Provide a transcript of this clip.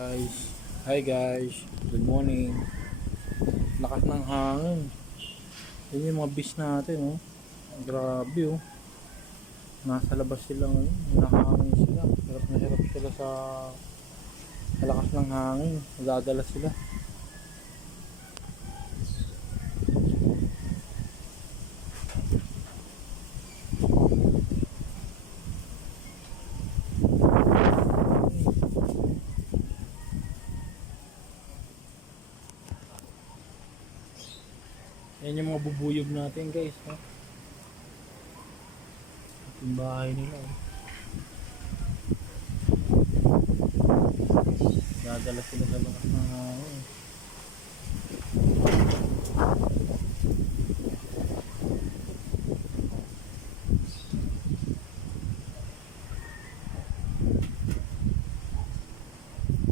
Guys, hi guys, good morning. Lakas ng hangin. Yan yung mga bees natin, oh. Grabe, oh. Nasa labas sila ngayon, nahangin sila. Hirap na hirap sila sa lakas ng hangin. Nadadala sila. Yan yung mga bubuyog natin, guys, oh. Yung bahay nila, oh. Dadala sila sa lakas ng hangin.